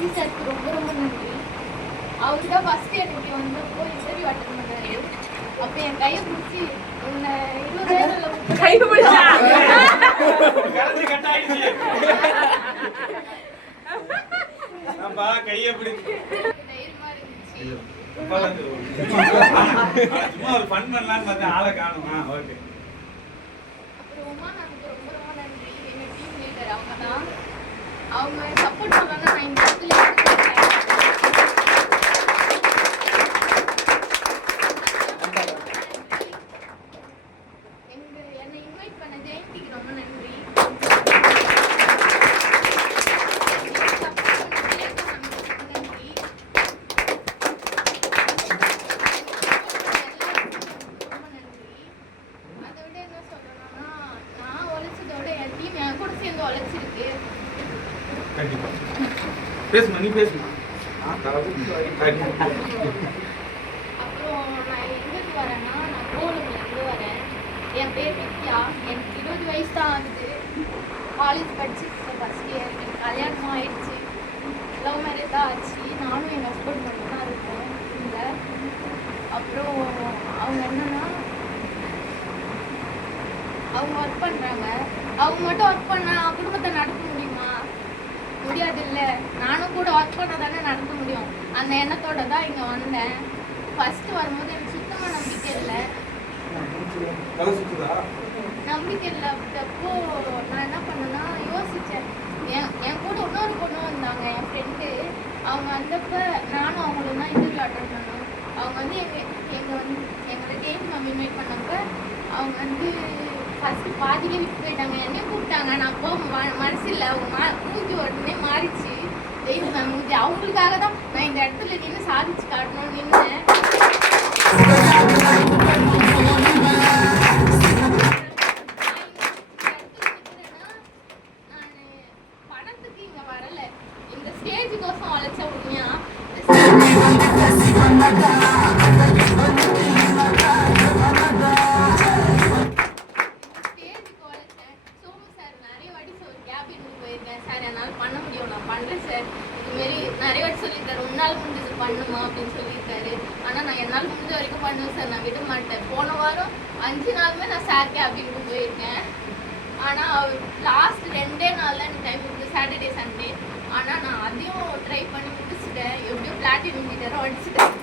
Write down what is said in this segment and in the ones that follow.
சசி சாருக்கு ரொம்ப ரொம்ப நன்றி. அவர்கிட்ட ஃபர்ஸ்ட் எனக்கு வந்தப்போ இன்டர்வியூ அட்டன் பண்ணாரு. அப்ப என் கையை பிடிச்சி உன்னை 20,000 கை பிடிச்சா கையை பிடிச்சி தைரியமா இருந்துச்சு. சும்மா ஒரு ஃபன் பண்ணலான்னு பார்த்தா ஆளை காணுமா? ஓகே. அப்புறம் உமானாவுக்கு ரொம்ப ரொம்ப நன்றி. எங்க டீம் லீடர் அவங்க தான். அவங்க சப்போர்ட் பண்ணாங்க. நான் இந்த இடத்துல என்னை இன்வைட் பண்ண ஜெயந்திக்கு ரொம்ப நன்றி. பேசுமா, நீ பேசுமா. அப்புறம் நான் எங்கிருந்து வரேன்னா, நான் கோலம்லேருந்து வரேன். என் பேர் வித்யா. எனக்கு 20 வயசு தான் ஆகுது. காலேஜ் படிச்சுட்டு ஃபர்ஸ்ட் இயர். எனக்கு கல்யாணமும் ஆயிடுச்சு. லவ் மேரேஜ் தான் ஆச்சு. நானும் எங்கள் ஹஸ்பண்ட் மட்டும் தான் இருக்கோம் இல்லை. அப்புறம் அவங்க என்னன்னா, அவங்க ஒர்க் பண்ணுறாங்க. அவங்க மட்டும் ஒர்க் பண்ணால் குடும்பத்தை நடத்த முடியுமா? முடியாது இல்லை. நானும் கூட ஒர்க் பண்ண தானே நடத்த முடியும். அந்த எண்ணத்தோட தான் இங்கே வந்தேன். ஃபர்ஸ்ட் வரும்போது எனக்கு சுத்தமாக நம்பிக்கை இல்லை. நம்பிக்கை இல்லை. அப்படின்றப்போ நான் என்ன பண்ணேன்னா யோசித்தேன். என் கூட இன்னொரு பொண்ணு வந்தாங்க, என் ஃப்ரெண்டு. அவங்க வந்தப்ப நானும் அவங்களும் தான் இன்டர்வியூ அட்டன் பண்ணோம். அவங்க வந்து எங்களை டேம் இன்வைட் பண்ணப்ப அவங்க வந்து ஃபஸ்ட்டு பாதியிலே விட்டு போயிட்டாங்க. என்னையும் கூப்பிட்டாங்க. நான் போக மனசு இல்லை. அவங்க மூஞ்சி உடனே மாறிச்சு. ஜெயிச்சு நான் மூஞ்சி அவங்களுக்காக தான் நான் இந்த இடத்துல நின்று சாதிச்சு காட்டணும்னு நின்றேன். நான் பணத்துக்கு இங்கே வரலை. இந்த ஸ்டேஜ் கோசம் வளைச்ச உண்மையா சார் என்னால் பண்ண முடியும், நான் பண்ணுறேன் சார். இதுமாரி நிறைய வாட்டி சொல்லியிருக்காரு, உன்னால் முடிஞ்சது பண்ணுமா அப்படின்னு சொல்லியிருக்காரு. ஆனால் நான் என்னால் முடிஞ்ச வரைக்கும் பண்ணுவேன் சார், நான் விட மாட்டேன். போன வாரம் 5 நாளுமே நான் சார் கேபினுக்கு போயிருக்கேன். ஆனால் லாஸ்ட் 2 நாள் தான் எனக்கு டைம் இருக்குது, சாட்டர்டே சண்டே. ஆனால் நான் அதையும் ட்ரை பண்ணி முடிச்சுட்டேன். எப்படியோ பிளாட்டினம் மீட்டரும் அடிச்சுட்டேன்.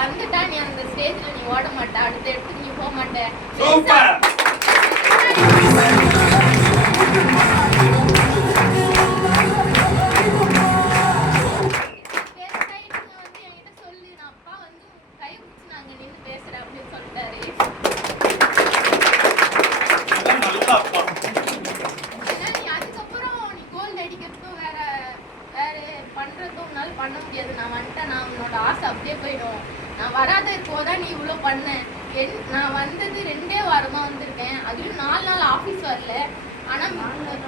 வந்துட்டா நீ அந்த ஸ்டேஜ்ல நீ ஓட மாட்ட, அடுத்த இடத்துக்கு நீ போக மாட்ட. என்கிட்ட சொல்லி நான் அப்பா வந்து கை பிடிச்சி நாங்க நின்று பேசுறேன் அப்படின்னு சொல்லிட்டாரு. நீ அதுக்கப்புறம் நீ கோல்டு அடிக்கிறதும் வேற பண்றதும் உன்னால பண்ண முடியாது. நான் வந்துட்டேன், நான் உன்னோட ஆசை அப்படியே போயிடும். நான் வராத இருக்கோதான் நீ இவ்வளோ பண்ணேன். நான் வந்தது 2 வாரம் தான் வந்திருக்கேன். அதுலயும் 4 நாள் ஆஃபீஸ் வரல. ஆனால் 4 நாள்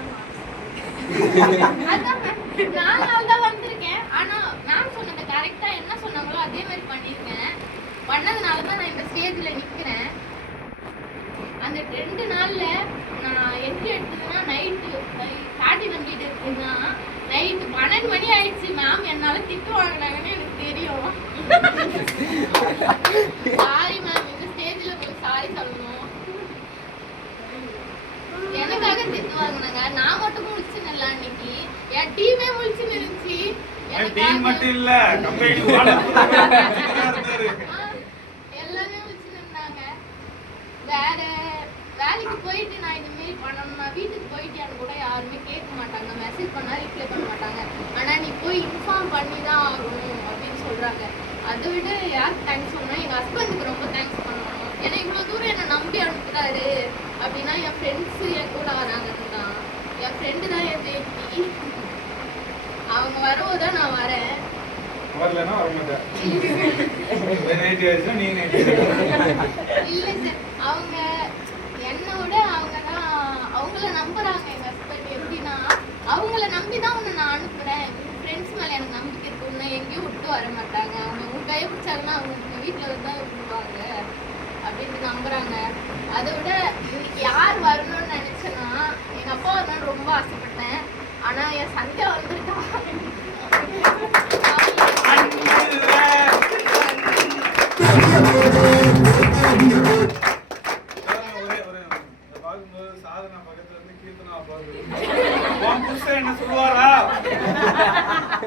தான் வந்திருக்கேன். ஆனால் மேம் சொன்னது கரெக்டாக என்ன சொன்னாங்களோ அதே மாதிரி பண்ணியிருக்கேன். பண்ணதுனால தான் நான் இந்த ஸ்டேஜில் நிற்கிறேன். அந்த 2 நாளில் நான் என்ட்ரி எடுத்ததுன்னா நைட்டு காட்டி வண்டிட்டு இருக்குன்னா நைட்டு 12 மணி ஆயிடுச்சு. மேம் என்னால் திட்டு வாங்கினாங்கன்னு எனக்கு தெரியும். சாரி மேம், இந்த ஸ்டேஜில் உங்களுக்கு சாரி சொல்லணும். எனக்காக திட்டு வாங்கினாங்க. நான் மட்டும் முடிச்சுன்னு அன்னைக்கு என் டீமே முடிச்சுன்னு இருந்துச்சு. எல்லாமே முடிச்சுன்னு இருந்தாங்க. வேற வேலைக்கு போயிட்டு நான் இது மாரி பண்ணணும்னா வீட்டுக்கு போயிட்டியான்னு கூட யாருமே கேட்க மாட்டாங்க. மெசேஜ் பண்ணா ரிப்ளை பண்ண மாட்டாங்க. ஆனா நீ போய் இன்ஃபார்ம் பண்ணி தான் ஆகணும் அப்படின்னு சொல்றாங்க. அதை விட யாருக்கு தேங்க்ஸ் சொன்னா எங்க ஹஸ்பண்டுக்கு ரொம்ப தேங்க்ஸ் பண்ணணும். ஏன்னா இவ்வளவு தூரம் என்னை நம்பி அனுப்புறாரு அப்படின்னா என் ஃப்ரெண்ட்ஸ் என் கூட வராங்கன்னு தான். என் ஃப்ரெண்டு தான் என் ஜெயந்தி. அவங்க வரும்போதுதான் நான் வரேன். இல்லை சார், அவங்க என்னை விட அவங்க தான் அவங்கள நம்புறாங்க. எங்க ஹஸ்பண்ட் எப்படின்னா அவங்கள நம்பி தான் உன்னை நான் அனுப்புறேன். வர மாட்டாங்க. அவங்க உங்க கையை பிடிச்சாங்கன்னா அவங்க உங்க வீட்டுல வந்து தான் விடுவாங்க அப்படின்னு நம்புறாங்க. அதை விட இன்னைக்கு யார் வரணும்னு நினைச்சேன்னா எங்க அப்பா வரணும்னு ரொம்ப ஆசைப்பட்டேன். ஆனா என் சண்டை வந்துருக்கா. சாதனா பக்கத்துல இருந்து கீர்த்தனா உன் புருஷன் என்ன சொல்லுவாரா?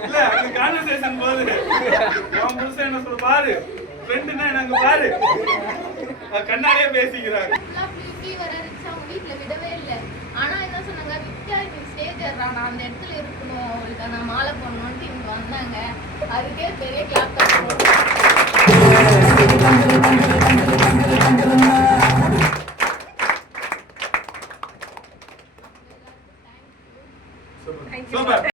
இல்ல அங்க கான்வர்சேஷன் போது உன் புருஷன் என்ன சொல்ல பாரு, ஃப்ரெண்டுன்னா எனக்கு பாரு, கண்ணாடியே பேசிக்கிறாரு. ஃபீவர் இருந்துச்சு, அவங்க வீட்டுல விடவே இல்லை. ஆனா என்ன சொன்னாங்க, வித்யா நீ ஸ்டேஜ் ஏறான், நான் அந்த இடத்துல இருக்கணும், அவளுக்கு நான் மாலை போடணும்ட்டு இங்க வந்தாங்க. அதுக்கே பெரிய கிளாப் தட்டணும். சூப்பர்.